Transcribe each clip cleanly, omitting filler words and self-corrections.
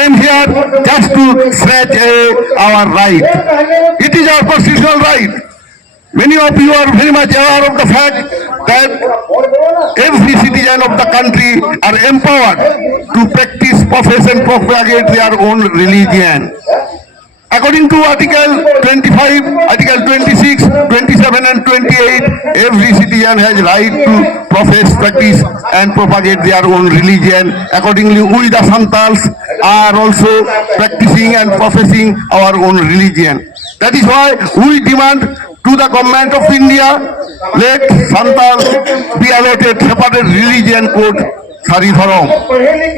came here just to stretch our right. It is our constitutional right. Many of you are very much aware of the fact that every citizen of the country are empowered to practice, profess and propagate their own religion. According to Article 25, Article 26, 27 and 28, every citizen has right to profess, practice and propagate their own religion. Accordingly, we the Santals are also practicing and professing our own religion. That is why we demand to the government of India, let Santals be allotted separate religion code सारी धर्म.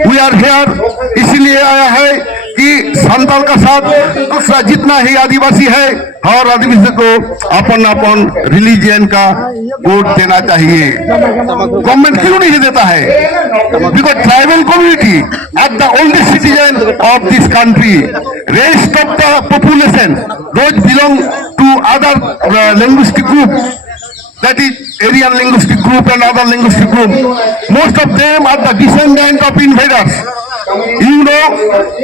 We are here इसलिए आया है कि संताल का साथ दूसरा जितना ही आदिवासी है हर आदिवासी को अपन अपन रिलीजियन का वोट देना चाहिए. गवर्नमेंट क्यों नहीं देता है? Because tribal community at the oldest citizen of this country, rest of the population those belong to other linguistic group, that is Aryan linguistic group and other linguistic group. Most of them are the descendant of invaders. You know,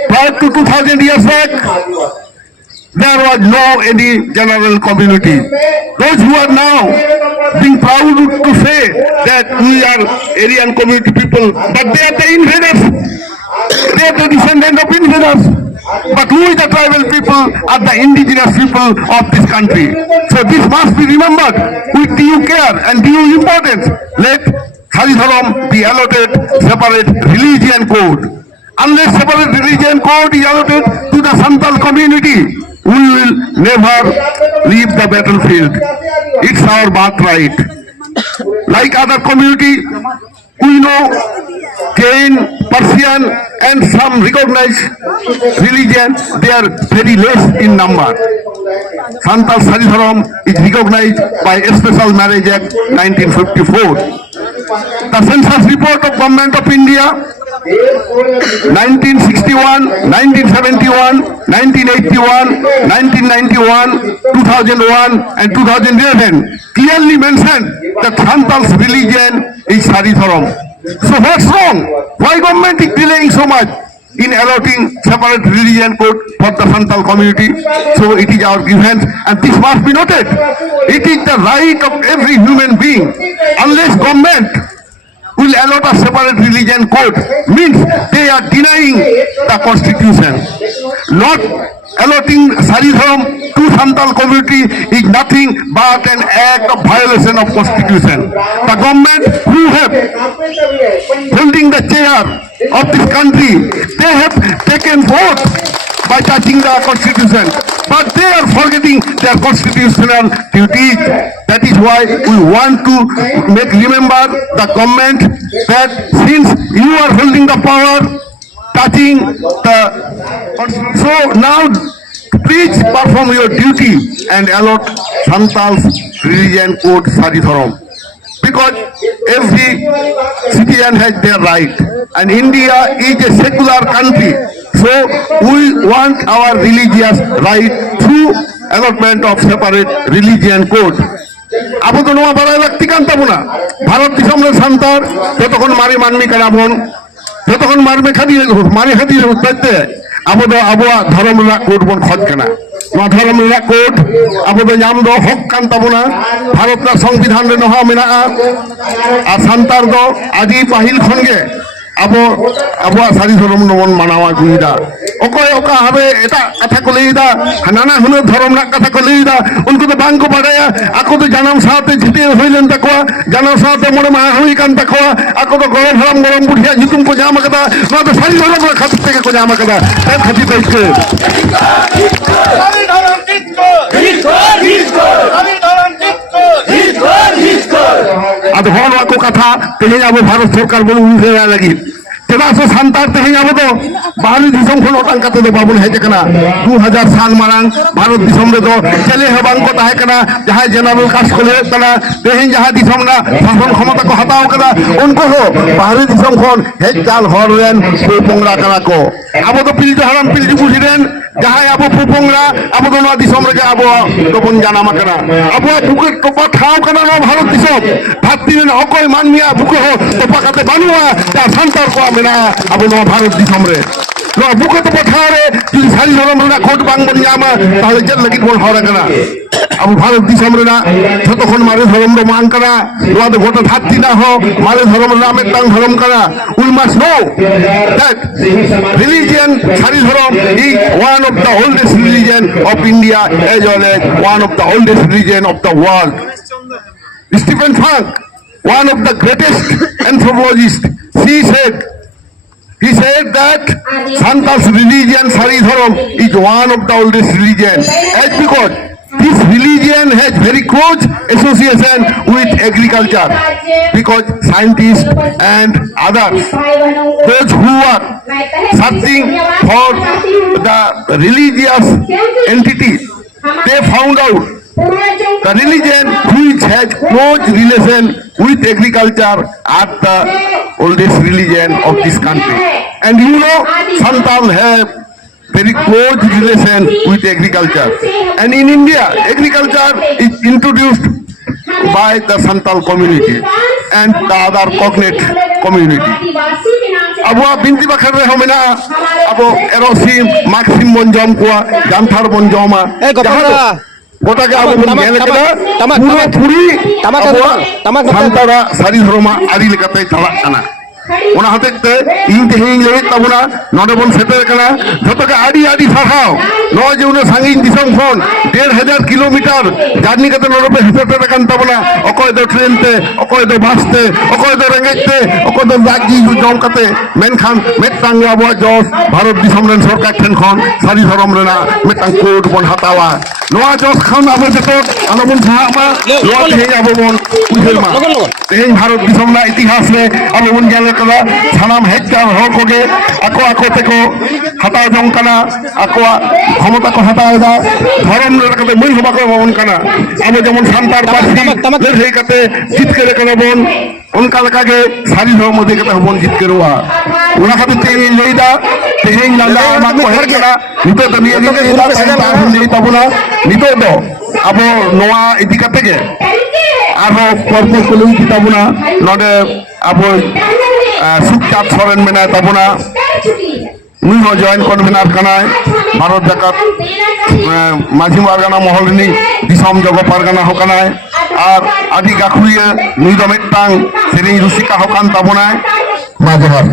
prior to 2000 years back, there was no any general community. Those who are now being proud to say that we are Aryan community people, but they are the invaders. They are the descendant of invaders. But we, the tribal people, are the indigenous people of this country. So this must be remembered with due care and due importance. Let Haridharam be allotted separate religion code. Unless separate religion code is allotted to the Santal community, we will never leave the battlefield. It's our birthright. Like other community, we know Jain, Persian and some recognized religion, they are very less in number. Santal Haridharam is recognized by Special Marriage Act 1954. The census report of Government of India 1961, 1971, 1981, 1991, 2001 and 2011 clearly mentioned that Santal's religion is Haridharam. So what's wrong? Why government is delaying so much in allotting separate religion code for the Santal community? So it is our grievance and this must be noted. It is the right of every human being. Unless government will allot a separate religion code, means they are denying the constitution. Not allotting Haridharam to Santal community is nothing but an act of violation of constitution. The government who have holding the chair of this country, they have taken vote by touching the constitution, but they are forgetting their constitutional duties. That is why we want to make remember the government that since you are holding the power, touching the constitution, so now please perform your duty and allot Santal's religion code Haridharam. Because every citizen has their right and India is a secular country. So we want our religious right through allotment of separate religion code. Abu to noa barai lakti kan tabuna. Bharat disam re santar jotokon mari manmi kanabon jotokon marme khadi utte abu do abuwa dharam ra code bon khoj kana. Noa dharam ra code abu do nyam do hok kan tabuna. Bharat ra সংবিধান re noha menaa ar santar do adi pahil khonge abuwa Haridharam non manawa guida. Okoy oka habe eta katha ko leida nana huno dharam ra katha ko leida unko to bang ko badaya ako to janam saate jite hoilen takwa janam saate more ma hui kan takwa ako to gorom budhiya jitum ko jama kada no to Haridharam ra khat teke ko jama kada tan khati taike Haridharam ado holo ko katha tene abo Bharat sarkar bolu uhe lagi तेरा से संतार ते हैं अब तो बाहरी दिशों को लोटां का तो बाबुल है जकना 2000 साल मारांग भारत दिशों में तो चले हबांग को ताहे कना जहाँ जनरल कास्ट को ले तना ते हैं जहाँ दिशों ना शासन क्षमता को हटाओ कना उनको हो बाहरी दिशों को है चाल हॉर्वेन पुपोंगरा कना को अब तो पिल्जो हराम पिल्जो बुझिरेन जहाँ अब पुपोंगरा अब तो ना दिशों में क्या अब तो पुन जाना मकना अब वो बुके तो बात खाओ कना ना भारत दिशों भाती ने अकोई मान मिया बुके हो तो पकाते बानुआ क्या संतार को मिला अब नो भारत दिशों में ᱱᱚᱣᱟ ᱵᱩᱠᱟᱹ ᱛᱮ ᱯᱟᱴᱷᱟᱨᱮ ᱡᱩᱫᱤ ᱥᱟᱹᱨᱤ ᱫᱷᱚᱨᱚᱢ ᱨᱮᱱᱟᱜ ᱠᱳᱰ ᱵᱟᱝᱵᱚᱱ ᱧᱟᱢᱟ ᱛᱟᱦᱞᱮ ᱪᱮᱫ ᱞᱟᱹᱜᱤᱫ ᱵᱚᱱ ᱦᱚᱲ ᱟᱠᱟᱱᱟ ᱟᱵᱚ ᱵᱷᱟᱨᱚᱛ ᱫᱤᱥᱚᱢ ᱨᱮᱱᱟᱜ ᱡᱷᱚᱛᱚ ᱠᱷᱚᱱ ᱢᱟᱨᱮ ᱫᱷᱚᱨᱚᱢ ᱫᱚ ᱵᱟᱝ ᱠᱟᱱᱟ ᱱᱚᱣᱟ ᱫᱚ ᱜᱚᱴᱟ ᱫᱷᱟᱹᱨᱛᱤ ᱨᱮᱱᱟᱜ ᱦᱚᱸ ᱢᱟᱨᱮ ᱫᱷᱚᱨᱚᱢ ᱨᱮᱱᱟᱜ ᱢᱤᱫᱴᱟᱝ ধর্ম কানা we must know that religion sari dhorom is one of the oldest religion of India as well as one of the oldest religion of the world. Stephen Funk, one of the greatest anthropologists, he said that Santal's religion sari dhorom is one of the oldest religion as because this religion has very close association with agriculture because scientists and others, those who are searching for the religious entities, they found out the religion which has close relation with agriculture are the oldest religion of this country. And you know, Santal have very close relation with agriculture. And in India, agriculture is introduced by the Santal community and the other cognate community. Abuwa binti bakar re homena abo erosim maxim bonjom kuwa janthar bonjoma. গোটা কে আবো গেলে কেনা পুরো পুরি আবো সান্তারা সারি ধর্মা আদি লেকাতে চালাক কানা ওনা হতেতে ইন তেহিং লেগে তাবনা নডে বন সেটের কানা যতকে আদি আদি সাহাও নয় যে উনি সাঙ্গিন দিশম ফোন 1,500 কিলোমিটার জার্নি কাতে নরপে হেটের কান তাবনা অকয় দো ট্রেনতে অকয় দো বাসতে অকয় দো রেঙ্গেতে অকয় দো জাগি জম কাতে মেনখান মেটটাং আবো জস ভারত দিশম রেন সরকার ঠেন খন সারি ধর্ম রেনা মেটাং কোড বন হাতাওয়া নোয়া জস খান আবো যত আলমন সাহাবা নোয়া তেহিং আবো বন উইহেলমা তেহিং ভারত দিশম না ইতিহাস রে আবো বন গেলে kala sanam hektar hor koge ako teko hata jong kana ako ক্ষমতা ko hata da ধর্ম রাখতে মই হবা ko বন kana abo jemon santar parsi lerhei kate jitkere kana bon onka lakage sari dhormo de kate bon jitkeroa ona kate tehi leida tehi landa ma ko her kana nito to niye niye da ta lei tabona nito do abo noa idikate ge aro korpo kolui kitabuna node abo Sukhchand সরেন মেনা তাবনা নুই joint convener কানায় ভারত জাকাত মাঝি Pargana মহলনি Disham jug Pargana হকানায় আর আদি গাখুরিয়া নুই দমেটাং সেরিং রুসিকা হকান তাবনায় মা জহার